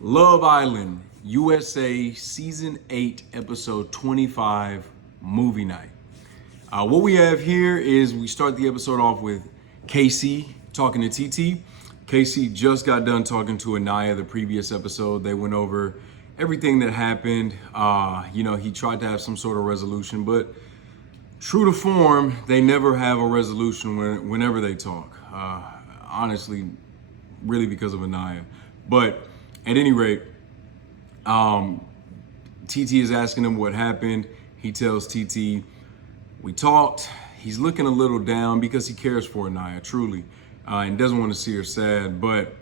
Love Island USA Season 8, Episode 25, Movie Night. What we have here is we start the episode off with Casey talking to TT. Casey just got done talking to Anaya the previous episode. They went over everything that happened. He tried to have some sort of resolution, but true to form, they never have a resolution whenever they talk. Honestly, really because of Anaya. But at any rate, TT is asking him what happened. He tells TT, we talked. He's looking a little down because he cares for Anaya, truly, and doesn't want to see her sad, but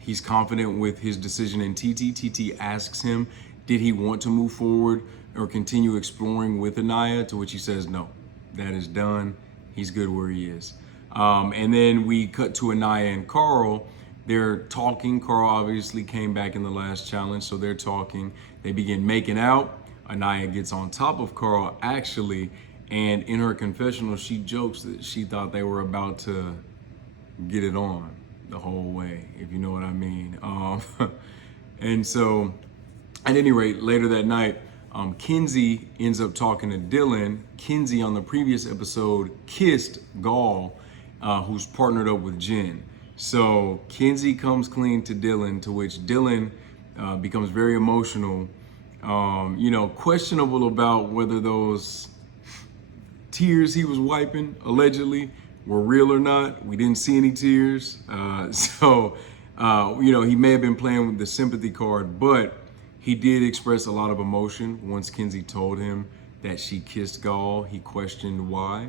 he's confident with his decision in TT. TT asks him, did he want to move forward or continue exploring with Anaya? To which he says, no, that is done. He's good where he is. And then we cut to Anaya and Carl. They're talking. Carl obviously came back in the last challenge, so they're talking. They begin making out. Anaya gets on top of Carl, actually, and in her confessional, she jokes that she thought they were about to get it on the whole way, if you know what I mean. And so, at any rate, later that night, Kenzie ends up talking to Dylan. Kenzie, on the previous episode, kissed Gaul, who's partnered up with Jen. So Kenzie comes clean to Dylan, to which Dylan becomes very emotional, questionable about whether those tears he was wiping, allegedly, were real or not. We didn't see any tears. He may have been playing with the sympathy card, but he did express a lot of emotion. Once Kenzie told him that she kissed Gaul, he questioned why.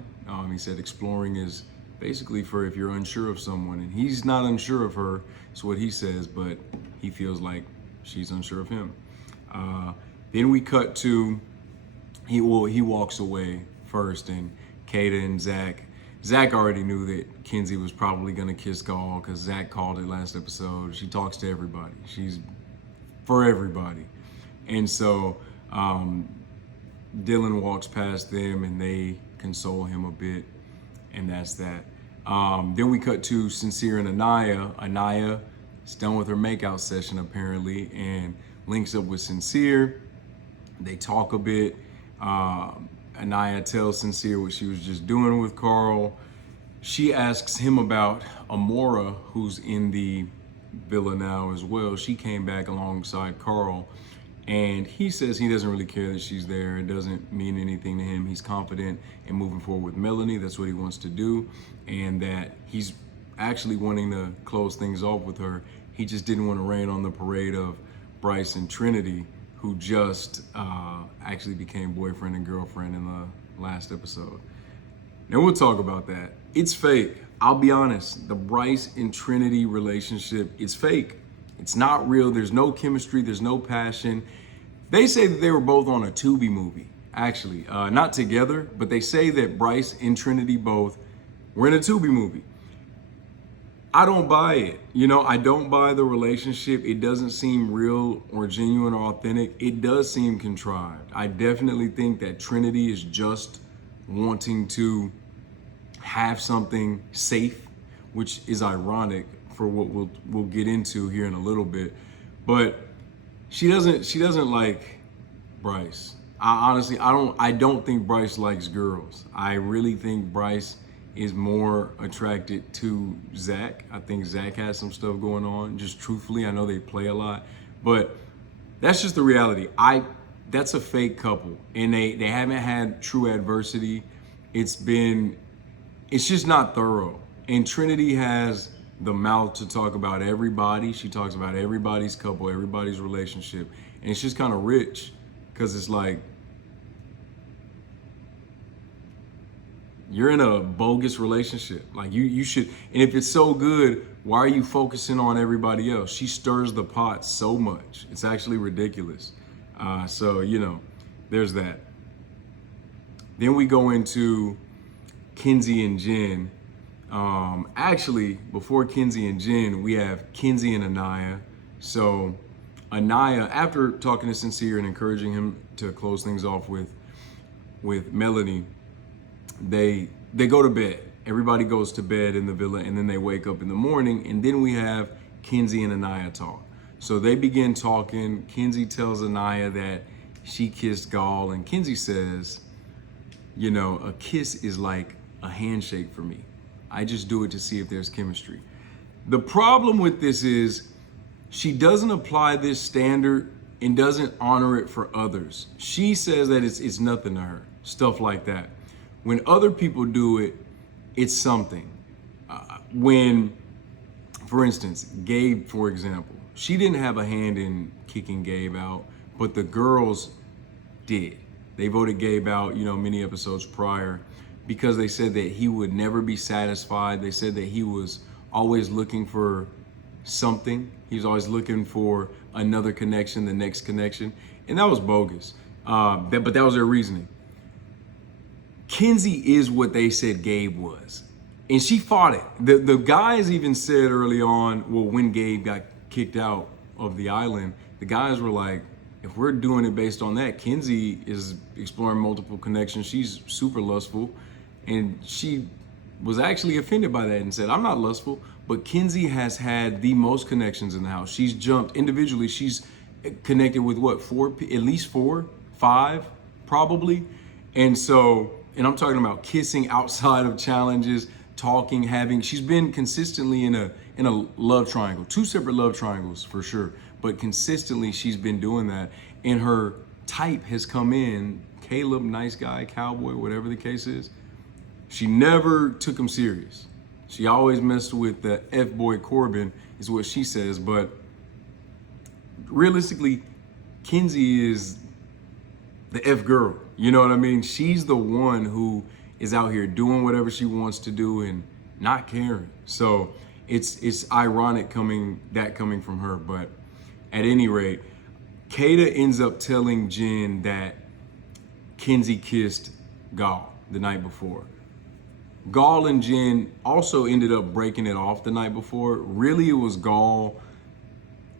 He said exploring is basically for if you're unsure of someone, and he's not unsure of her, is what he says, but he feels like she's unsure of him. Then we cut to, he walks away first, and Kata and Zach already knew that Kenzie was probably gonna kiss Gaul because Zach called it last episode. She talks to everybody. She's for everybody. And so Dylan walks past them and they console him a bit, and that's that. Then we cut to Sincere and Anaya. Anaya is done with her makeout session apparently and links up with Sincere. They talk a bit. Anaya tells Sincere what she was just doing with Carl. She asks him about Amora, who's in the villa now as well. She came back alongside Carl, and he says he doesn't really care that she's there. It doesn't mean anything to him. He's confident in moving forward with Melanie. That's what he wants to do, and that he's actually wanting to close things off with her. He just didn't want to rain on the parade of Bryce and Trinity, who just actually became boyfriend and girlfriend in the last episode. Now we'll talk about that. It's fake. I'll be honest, the Bryce and Trinity relationship is fake. It's not real. There's no chemistry. There's no passion. They say that they were both on a Tubi movie, actually. Not together, but they say that Bryce and Trinity both were in a Tubi movie. I don't buy it. I don't buy the relationship. It doesn't seem real or genuine or authentic. It does seem contrived. I definitely think that Trinity is just wanting to have something safe, which is ironic for what we'll get into here in a little bit. But she doesn't like Bryce. I don't think Bryce likes girls. I really think Bryce is more attracted to Zach. I think Zach has some stuff going on, just truthfully. I know they play a lot, but that's just the reality. That's a fake couple, and they haven't had true adversity. It's just not thorough. And Trinity has the mouth to talk about everybody. She talks about everybody's couple, everybody's relationship, and it's just kind of rich, because it's like, you're in a bogus relationship. Like you should, and if it's so good, why are you focusing on everybody else? She stirs the pot so much. It's actually ridiculous. There's that. Then we go into Kenzie and Jen. Actually, before Kenzie and Jen, we have Kenzie and Anaya. So Anaya, after talking to Sincere and encouraging him to close things off with Melanie, they go to bed. Everybody goes to bed in the villa, and then they wake up in the morning, and then we have Kenzie and Anaya talk. So they begin talking. Kenzie tells Anaya that she kissed Gall, and Kenzie says, you know, a kiss is like a handshake for me. I just do it to see if there's chemistry. The problem with this is she doesn't apply this standard and doesn't honor it for others. She says that it's nothing to her, stuff like that. When other people do it, it's something. When, for instance, Gabe, for example, she didn't have a hand in kicking Gabe out, but the girls did. They voted Gabe out, you know, many episodes prior because they said that he would never be satisfied. They said that he was always looking for something. He was always looking for another connection, the next connection. And that was bogus. But that was their reasoning. Kenzie is what they said Gabe was. And she fought it. The guys even said early on, well, when Gabe got kicked out of the island, the guys were like, if we're doing it based on that, Kenzie is exploring multiple connections. She's super lustful. And she was actually offended by that and said, I'm not lustful, but Kenzie has had the most connections in the house. She's jumped individually. She's connected with what, at least four, five, probably. And so, and I'm talking about kissing outside of challenges, talking, she's been consistently in a love triangle, 2 separate love triangles for sure, but consistently she's been doing that. And her type has come in, Caleb, nice guy, cowboy, whatever the case is. She never took him serious. She always messed with the F-boy Corbin, is what she says. But realistically, Kenzie is the F-girl. You know what I mean? She's the one who is out here doing whatever she wants to do and not caring. So it's ironic coming from her. But at any rate, Kata ends up telling Jen that Kenzie kissed Gall the night before. Gall and Jen also ended up breaking it off the night before. Really, it was Gall.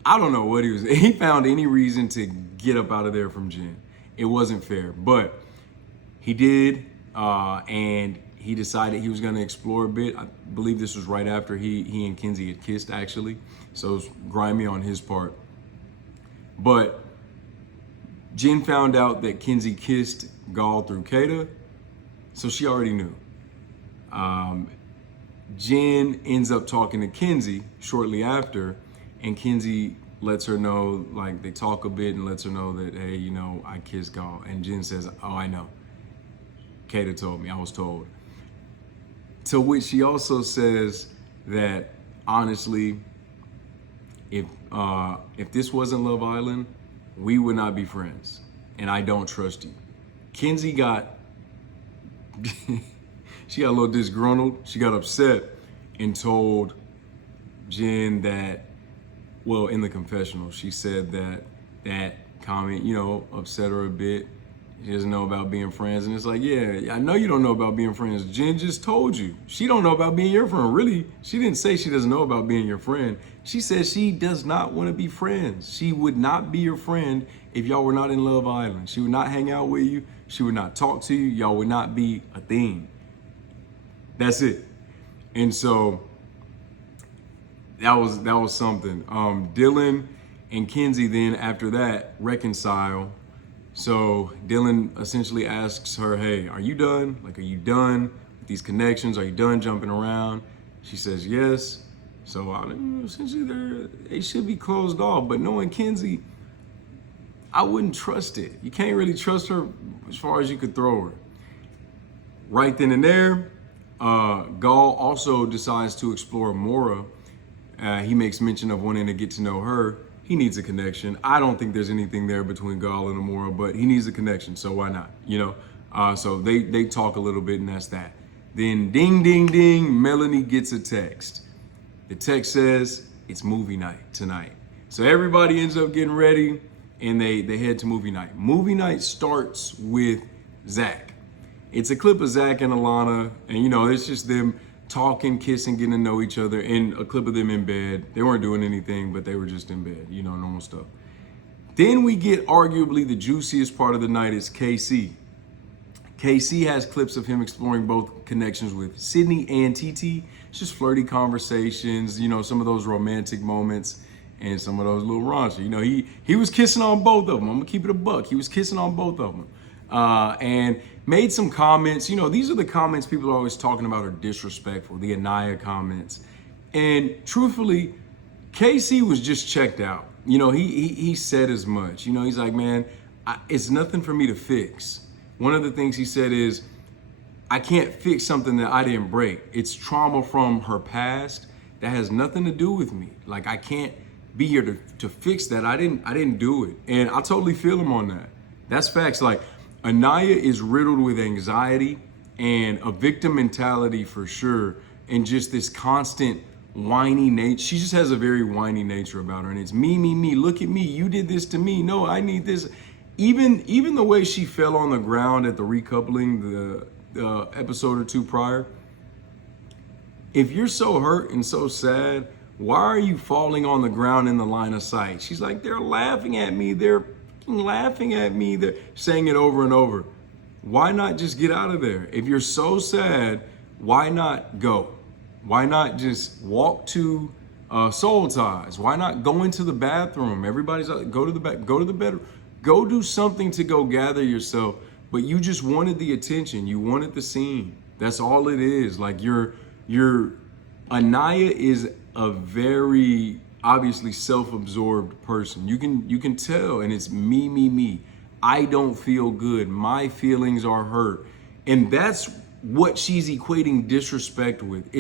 I don't know what he found any reason to get up out of there from Jen. It wasn't fair, but he did, and he decided he was going to explore a bit. I believe this was right after he and Kenzie had kissed, actually. So it was grimy on his part. But Jen found out that Kenzie kissed Gall through Kata, so she already knew. Jen ends up talking to Kenzie shortly after, and Kenzie lets her know, like, they talk a bit and lets her know that, hey, you know, I kissed Gall. And Jen says, oh, I know. Kata told me, I was told. To which she also says that, honestly, if this wasn't Love Island, we would not be friends. And I don't trust you. Kenzie got... She got a little disgruntled. She got upset and told Jen that, well, in the confessional, she said that comment, you know, upset her a bit. She doesn't know about being friends. And it's like, yeah, I know you don't know about being friends. Jen just told you. She don't know about being your friend. Really, she didn't say she doesn't know about being your friend. She said she does not want to be friends. She would not be your friend if y'all were not in Love Island. She would not hang out with you. She would not talk to you. Y'all would not be a thing. That's it. And so that was something. Dylan and Kenzie then after that reconcile. So Dylan essentially asks her, hey, are you done? Like, are you done with these connections? Are you done jumping around? She says yes. So essentially they should be closed off. But knowing Kenzie, I wouldn't trust it. You can't really trust her as far as you could throw her. Right then and there, Gall also decides to explore Mora. He makes mention of wanting to get to know her. He needs a connection. I don't think there's anything there between Gall and Amora, but he needs a connection, so why not? You know. So they talk a little bit, and that's that. Then ding, ding, ding, Melanie gets a text. The text says it's movie night tonight. So everybody ends up getting ready, and they head to movie night. Movie night starts with Zach. It's a clip of Zach and Alana, and you know, it's just them talking, kissing, getting to know each other, and a clip of them in bed. They weren't doing anything, but they were just in bed, you know, normal stuff. Then we get arguably the juiciest part of the night is KC. KC has clips of him exploring both connections with Sydney and TT. It's just flirty conversations, you know, some of those romantic moments. and some of those little raunchy. You know, he was kissing on both of them. I'm gonna keep it a buck. He was kissing on both of them, and made some comments. You know, these are the comments people are always talking about are disrespectful. The Anaya comments, and truthfully, Casey was just checked out. You know, he said as much. You know, he's like, man, it's nothing for me to fix. One of the things he said is, I can't fix something that I didn't break. It's trauma from her past that has nothing to do with me. Like, I can't be here to fix that. I didn't do it. And I totally feel him on that. That's facts. Like, Anaya is riddled with anxiety and a victim mentality for sure. And just this constant whiny nature. She just has a very whiny nature about her. And it's me, me, me. Look at me. You did this to me. No, I need this. Even the way she fell on the ground at the recoupling, the episode or two prior. If you're so hurt and so sad, why are you falling on the ground in the line of sight? She's like, they're laughing at me. They're laughing at me. They're saying it over and over. Why not just get out of there? If you're so sad, why not go? Why not just walk to Soul Ties? Why not go into the bathroom? Everybody's like, go to the bedroom. Go do something to go gather yourself. But you just wanted the attention. You wanted the scene. That's all it is. Like, your Anaya is a very obviously self-absorbed person. You can tell, and it's me, me, me. I don't feel good. My feelings are hurt. And that's what she's equating disrespect with.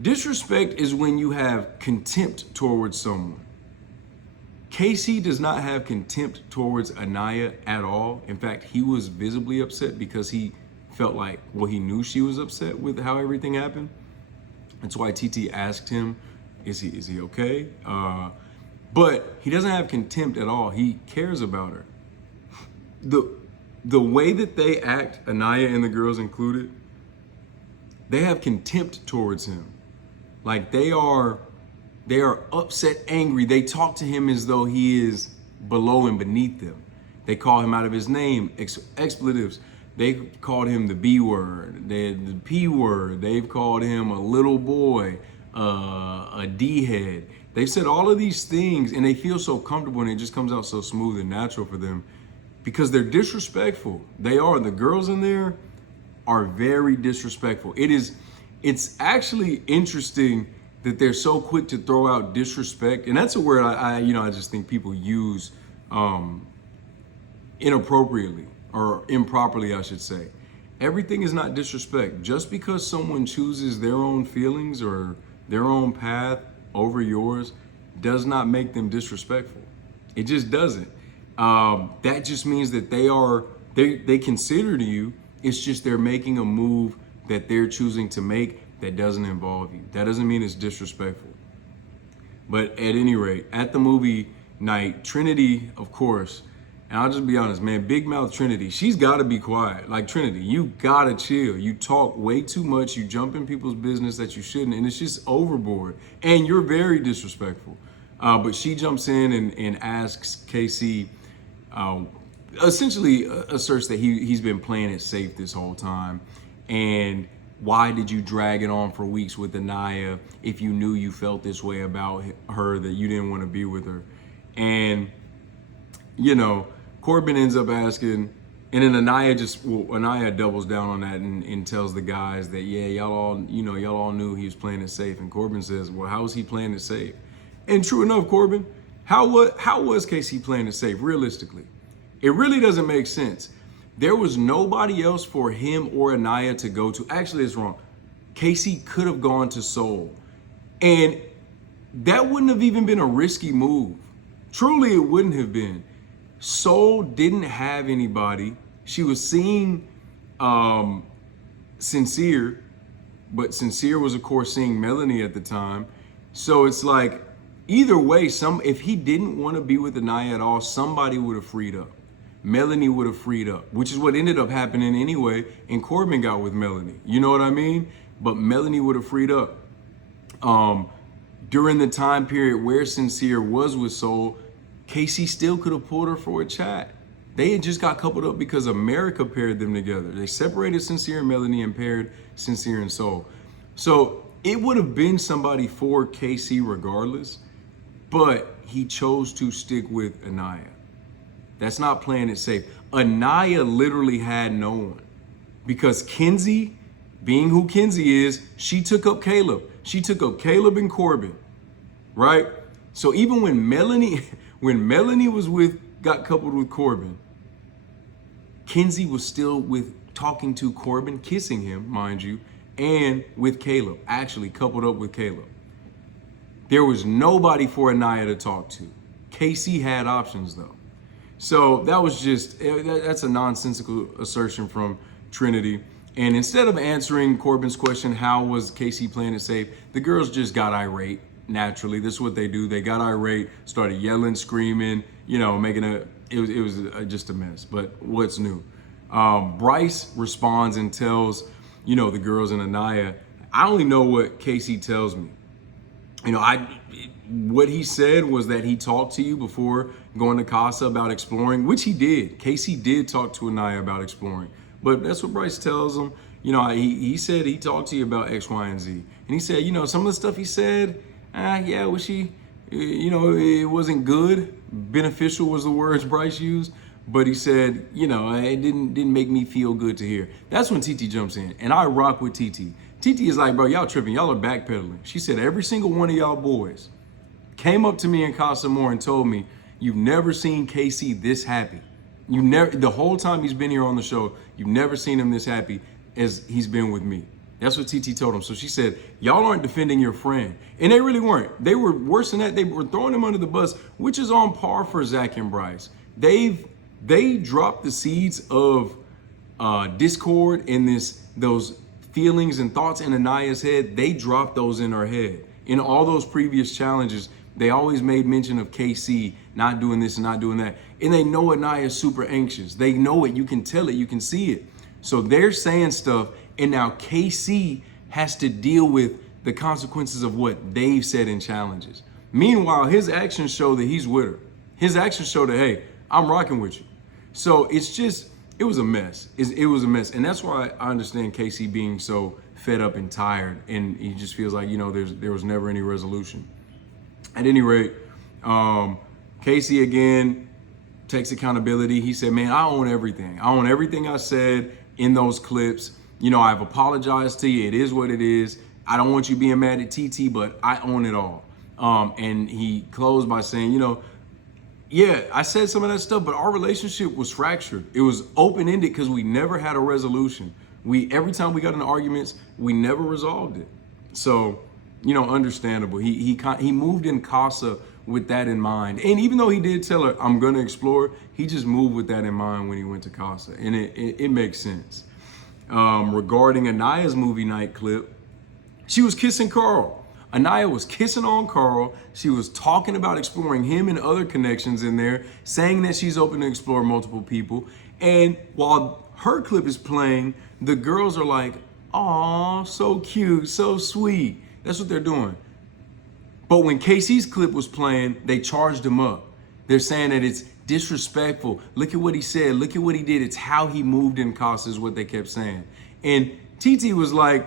Disrespect is when you have contempt towards someone. Casey does not have contempt towards Anaya at all. In fact, he was visibly upset because he felt like, well, he knew she was upset with how everything happened. That's why TT asked him, is he okay? But he doesn't have contempt at all. He cares about her. The way that they act, Anaya and the girls included, they have contempt towards him. Like, they are upset, angry. They talk to him as though he is below and beneath them. They call him out of his name, expletives. They called him the B word, the P word. They've called him a little boy, a D head. They've said all of these things, and they feel so comfortable, and it just comes out so smooth and natural for them because they're disrespectful. They are. The girls in there are very disrespectful. It's actually interesting that they're so quick to throw out disrespect. And that's a word I just think people use inappropriately or improperly, I should say. Everything is not disrespect. Just because someone chooses their own feelings or their own path over yours does not make them disrespectful. It just doesn't. That just means that they consider you. It's just they're making a move that they're choosing to make that doesn't involve you. That doesn't mean it's disrespectful. But at any rate, at the movie night, Trinity, of course, and I'll just be honest, man, big mouth Trinity, she's gotta be quiet. Like, Trinity, you gotta chill. You talk way too much. You jump in people's business that you shouldn't, and it's just overboard. And you're very disrespectful. But she jumps in and asks Casey, essentially asserts that he's been playing it safe this whole time. And why did you drag it on for weeks with Anaya if you knew you felt this way about her, that you didn't want to be with her? And, Corbin ends up asking, and then Anaya doubles down on that and tells the guys that, yeah, y'all all knew he was playing it safe. And Corbin says, well, how was he playing it safe? And true enough, Corbin, how was Casey playing it safe, realistically? It really doesn't make sense. There was nobody else for him or Anaya to go to. Actually, it's wrong. Casey could have gone to Soul. And that wouldn't have even been a risky move. Truly, it wouldn't have been. Soul didn't have anybody. She was seeing Sincere, but Sincere was, of course, seeing Melanie at the time. So it's like, either way, if he didn't want to be with Anaya at all, somebody would have freed up. Melanie would have freed up, which is what ended up happening anyway, and Corbin got with Melanie. You know what I mean? But Melanie would have freed up. During the time period where Sincere was with Soul, Casey still could have pulled her for a chat. They had just got coupled up because America paired them together. They separated Sincere and Melanie and paired Sincere and Soul. So it would have been somebody for Casey regardless. but he chose to stick with Anaya. That's not playing it safe. Anaya literally had no one because Kenzie, being who Kenzie is, she took up Caleb. She took up Caleb and Corbin, right? So even when Melanie got coupled with Corbin, Kenzie was still talking to Corbin, kissing him, mind you, and with Caleb, actually coupled up with Caleb. There was nobody for Anaya to talk to. Casey had options though. So that's a nonsensical assertion from Trinity. And instead of answering Corbin's question, how was Casey playing it safe? The girls just got irate naturally. This is what they do. They got irate, started yelling, screaming, it was just a mess. But what's new? Bryce responds and tells, the girls and Anaya, I only know what Casey tells me. What he said was that he talked to you before going to Casa about exploring, which he did. Casey did talk to Anaya about exploring, but that's what Bryce tells him. He said he talked to you about X, Y, and Z. And he said, some of the stuff he said, it wasn't good. Beneficial was the words Bryce used. But he said, it didn't make me feel good to hear. That's when TT jumps in, and I rock with TT. TT is like, bro, y'all tripping. Y'all are backpedaling. She said, every single one of y'all boys came up to me in Casa More and told me, you've never seen Casey this happy. The whole time he's been here on the show, you've never seen him this happy as he's been with me. That's what TT told him. So she said, y'all aren't defending your friend. And they really weren't. They were worse than that. They were throwing him under the bus, which is on par for Zach and Bryce. They dropped the seeds of discord and those feelings and thoughts in Anaya's head. They dropped those in her head. In all those previous challenges, they always made mention of KC not doing this and not doing that. And they know Anaya is super anxious. They know it. You can tell it. You can see it. So they're saying stuff. And now KC has to deal with the consequences of what they've said in challenges. Meanwhile, his actions show that he's with her. His actions show that, hey, I'm rocking with you. So it was a mess. It was a mess. And that's why I understand KC being so fed up and tired. And he just feels like, there was never any resolution. At any rate, Casey again takes accountability. He said, man, I own everything. I own everything I said in those clips. I've apologized to you. It is what it is. I don't want you being mad at TT, but I own it all. And he closed by saying, yeah, I said some of that stuff, but our relationship was fractured. It was open-ended because we never had a resolution. Every time we got into arguments, we never resolved it. So, understandable. He moved in Casa with that in mind. And even though he did tell her, I'm going to explore, he just moved with that in mind when he went to Casa. And it makes sense. Regarding Anaya's movie night clip, she was kissing Carl. Anaya was kissing on Carl. She was talking about exploring him and other connections in there, saying that she's open to explore multiple people. And while her clip is playing, the girls are like, aw, so cute, so sweet. That's what they're doing. But when Casey's clip was playing, they charged him up. They're saying that it's disrespectful. Look at what he said. Look at what he did. It's how he moved in Casa is what they kept saying. And TT was like,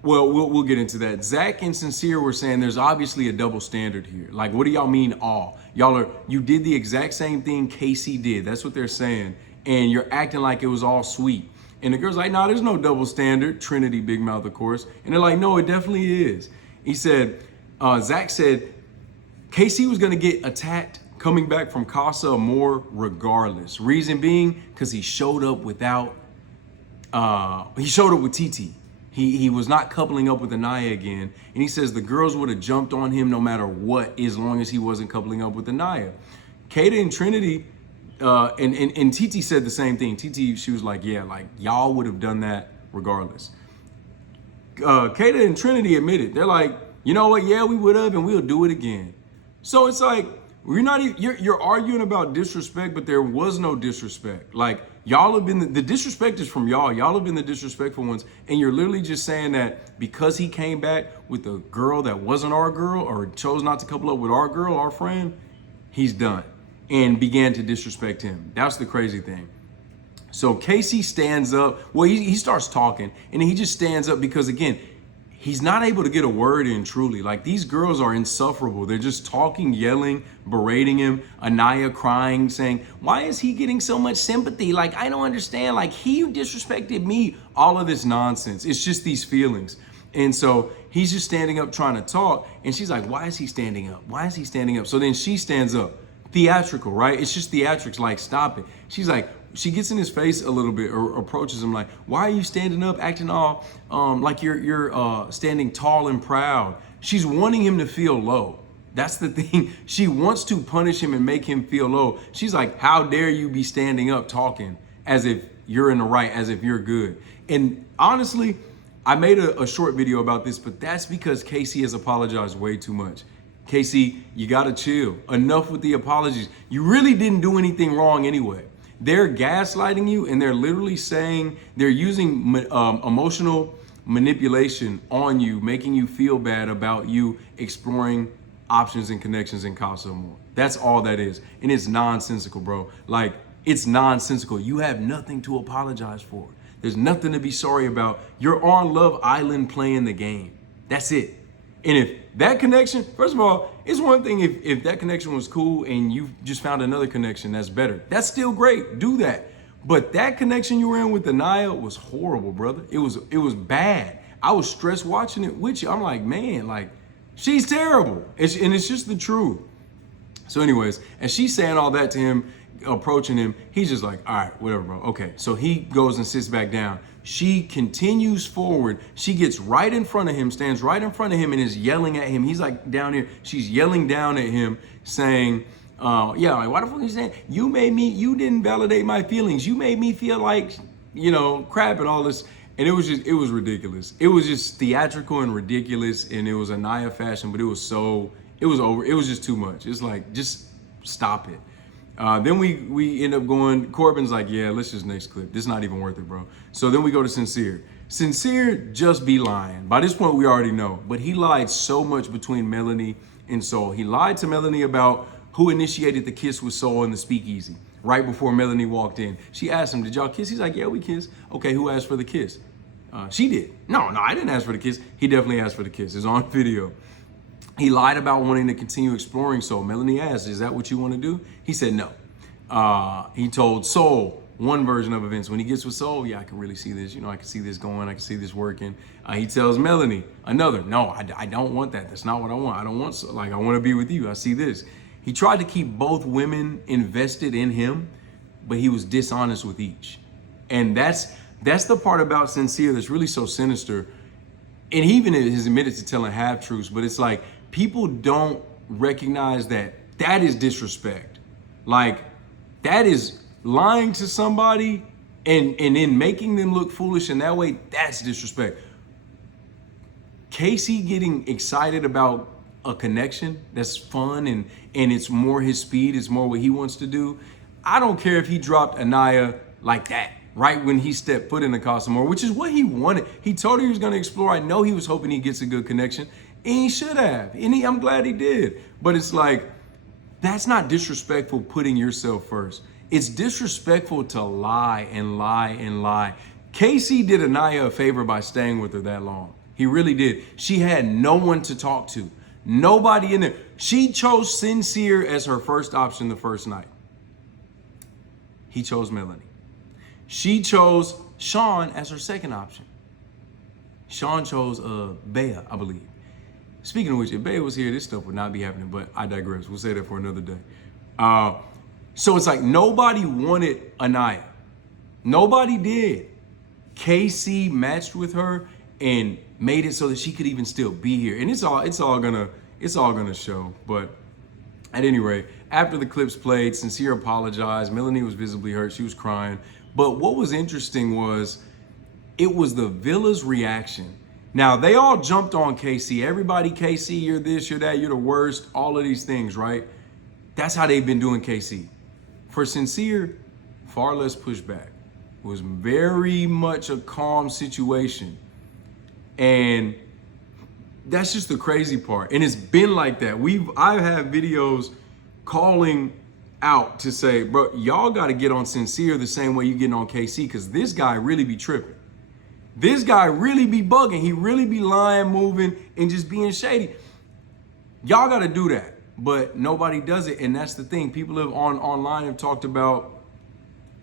well, we'll get into that. Zach and Sincere were saying there's obviously a double standard here. Like, what do y'all mean all? You did the exact same thing Casey did. That's what they're saying. And you're acting like it was all sweet. And the girl's like, nah, there's no double standard. Trinity, big mouth, of course. And they're like, no, it definitely is. He said, Zach said, Casey was going to get attacked coming back from Casa More regardless. Reason being, because he showed up with TT. He was not coupling up with Anaya again. And he says the girls would have jumped on him no matter what, as long as he wasn't coupling up with Anaya. Kata and Trinity, and TT said the same thing. TT, she was like, yeah, like y'all would have done that regardless. Kata and Trinity admitted, they're like, you know what? Yeah, we would have, and we'll do it again. So it's like, you're arguing about disrespect, but there was no disrespect. Like, y'all have been, the disrespect is from y'all. Y'all have been the disrespectful ones. And you're literally just saying that because he came back with a girl that wasn't our girl or chose not to couple up with our girl, our friend, he's done and began to disrespect him. That's the crazy thing. So Casey stands up. Well, he starts talking and he just stands up because, again, he's not able to get a word in truly. Like, these girls are insufferable. They're just talking, yelling, berating him. Anaya crying, saying, why is he getting so much sympathy? Like, I don't understand. Like, he disrespected me. All of this nonsense. It's just these feelings. And so he's just standing up trying to talk. And she's like, why is he standing up? Why is he standing up? So then she stands up. Theatrical, right? It's just theatrics. Like, stop it. She's like, she gets in his face a little bit, or approaches him like, why are you standing up acting all like you're standing tall and proud? She's wanting him to feel low. That's the thing. She wants to punish him and make him feel low. She's like, how dare you be standing up talking as if you're in the right, as if you're good. And honestly, I made a short video about this, but that's because Casey has apologized way too much. Casey, you gotta chill. Enough with the apologies. You really didn't do anything wrong anyway. They're gaslighting you, and they're literally saying, they're using emotional manipulation on you, making you feel bad about you exploring options and connections in Casa Amor. That's all that is. And it's nonsensical, bro. Like, it's nonsensical. You have nothing to apologize for. There's nothing to be sorry about. You're on Love Island playing the game. That's it. And if that connection, first of all, it's one thing if that connection was cool and you just found another connection that's better. That's still great. Do that. But that connection you were in with Anaya was horrible, brother. It was bad. I was stressed watching it with you. I'm like, man, like, she's terrible. And it's just the truth. So anyways, as she's saying all that to him, approaching him, he's just like, all right, whatever, bro. Okay. So he goes and sits back down. She continues forward. She gets right in front of him, stands right in front of him, and is yelling at him. He's like down here. She's yelling down at him, saying, yeah, like, why the fuck are you saying? You didn't validate my feelings. You made me feel like, crap and all this. And it was ridiculous. It was just theatrical and ridiculous. And it was Anaya fashion, but it was over. It was just too much. It's like, just stop it. Then we end up going, Corbin's like, yeah, let's just next clip. This is not even worth it, bro. So then we go to Sincere. Sincere just be lying. By this point, we already know. But he lied so much between Melanie and Soul. He lied to Melanie about who initiated the kiss with Soul in the speakeasy right before Melanie walked in. She asked him, did y'all kiss? He's like, yeah, we kissed. Okay, who asked for the kiss? She did. No, I didn't ask for the kiss. He definitely asked for the kiss. It's on video. He lied about wanting to continue exploring Soul. Melanie asked, is that what you want to do? He said no. He told Soul one version of events. When he gets with Soul, yeah, I can really see this. I can see this going. I can see this working. He tells Melanie another, no, I don't want that. That's not what I want. I don't want, I want to be with you. I see this. He tried to keep both women invested in him, but he was dishonest with each. And that's the part about Sincere that's really so sinister. And he even has admitted to telling half-truths, but it's like, people don't recognize that is disrespect. Like, that is lying to somebody and then making them look foolish in that way. That's disrespect. Casey getting excited about a connection that's fun and it's more his speed, it's more what he wants to do. I don't care if he dropped Anaya like that right when he stepped foot in the Casa Amor, which is what he wanted. He told her he was going to explore. I know he was hoping he gets a good connection, and he should have. And I'm glad he did. But it's like, that's not disrespectful putting yourself first. It's disrespectful to lie and lie and lie. Casey did Anaya a favor by staying with her that long. He really did. She had no one to talk to. Nobody in there. She chose Sincere as her first option the first night. He chose Melanie. She chose Sean as her second option. Sean chose Bea, I believe. Speaking of which, if Bea was here, this stuff would not be happening, but I digress. We'll say that for another day. So it's like nobody wanted Anaya. Nobody did. Casey matched with her and made it so that she could even still be here. And it's all gonna show. But at any rate, after the clips played, Sincere apologized. Melanie was visibly hurt. She was crying. But what was interesting was it was the Villa's reaction. Now, they all jumped on Casey. Everybody, Casey, you're this, you're that, you're the worst, all of these things, right? That's how they've been doing Casey. For Sincere, far less pushback. It was very much a calm situation. And that's just the crazy part. And it's been like that. I have videos calling out to say, bro, y'all got to get on Sincere the same way you getting on KC, because this guy really be tripping. This guy really be bugging. He really be lying, moving, and just being shady. Y'all got to do that, but nobody does it, and that's the thing. People have online have talked about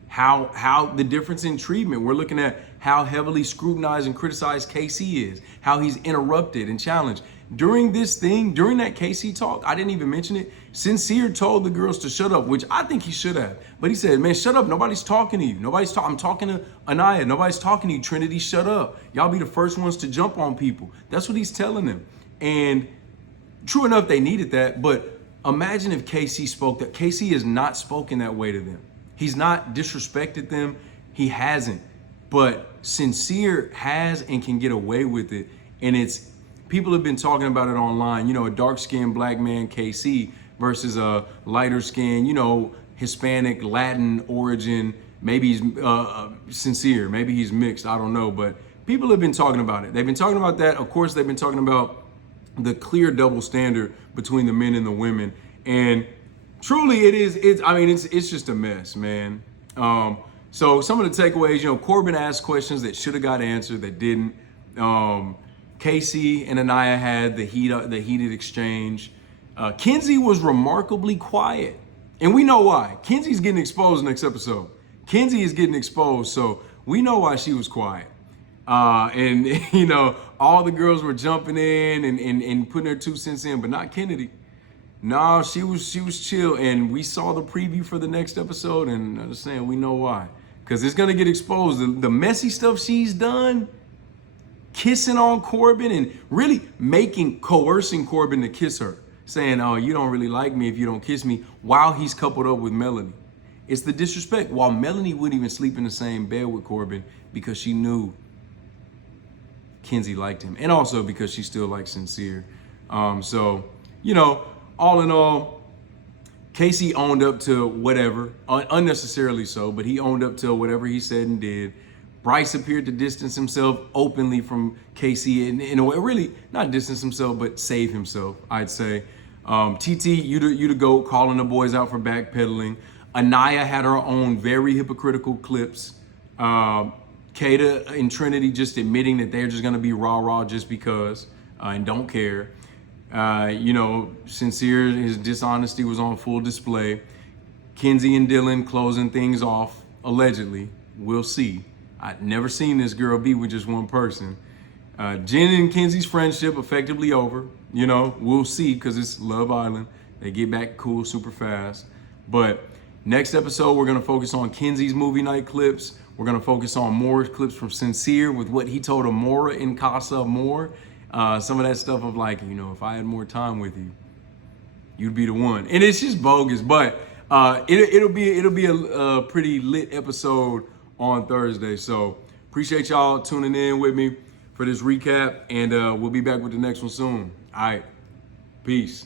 how the difference in treatment. We're looking at how heavily scrutinized and criticized KC is, how he's interrupted and challenged. During this thing, during that KC talk, I didn't even mention it, Sincere told the girls to shut up, which I think he should have. But he said, man, shut up. Nobody's talking to you. I'm talking to Anaya. Nobody's talking to you. Trinity, shut up. Y'all be the first ones to jump on people. That's what he's telling them. And true enough, they needed that. But imagine if KC spoke that. KC has not spoken that way to them. He's not disrespected them. He hasn't. But Sincere has and can get away with it. And people have been talking about it online. You know, a dark-skinned black man, KC, versus a lighter-skinned, Hispanic, Latin origin. Maybe he's Sincere. Maybe he's mixed. I don't know. But people have been talking about it. They've been talking about that. Of course, they've been talking about the clear double standard between the men and the women. And truly, it's just a mess, man. So some of the takeaways, Corbin asked questions that should have got answered that didn't. KC and Anaya had the heated exchange. Kenzie was remarkably quiet, and we know why. Kenzie's getting exposed next episode. Kenzie is getting exposed, so we know why she was quiet. And all the girls were jumping in and putting their 2 cents in, but not Kennedy. No, she was chill, and we saw the preview for the next episode, and I'm just saying we know why, because it's gonna get exposed. The messy stuff she's done, kissing on Corbin and really coercing Corbin to kiss her, saying, "Oh, you don't really like me if you don't kiss me," while he's coupled up with Melanie. It's the disrespect. While Melanie wouldn't even sleep in the same bed with Corbin because she knew Kenzie liked him, and also because she still likes Sincere. All in all, KC owned up to whatever, unnecessarily so, but he owned up to whatever he said and did. Bryce appeared to distance himself openly from KC in a way, really not distance himself, but save himself, I'd say. TT, you the GOAT, calling the boys out for backpedaling. Anaya had her own very hypocritical clips. Kata and Trinity just admitting that they're just gonna be rah-rah just because and don't care. Sincere, his dishonesty was on full display. Kenzie and Dylan closing things off, allegedly. We'll see. I've never seen this girl be with just one person. Jen and Kenzie's friendship effectively over. We'll see, because it's Love Island. They get back cool super fast. But next episode, we're going to focus on Kenzie's movie night clips. We're going to focus on more clips from Sincere with what he told Amora in Casa Amor. Some of that stuff of like, if I had more time with you, you'd be the one. And it's just bogus, but it'll be a pretty lit episode on Thursday. So appreciate y'all tuning in with me for this recap, and we'll be back with the next one soon. All right, peace.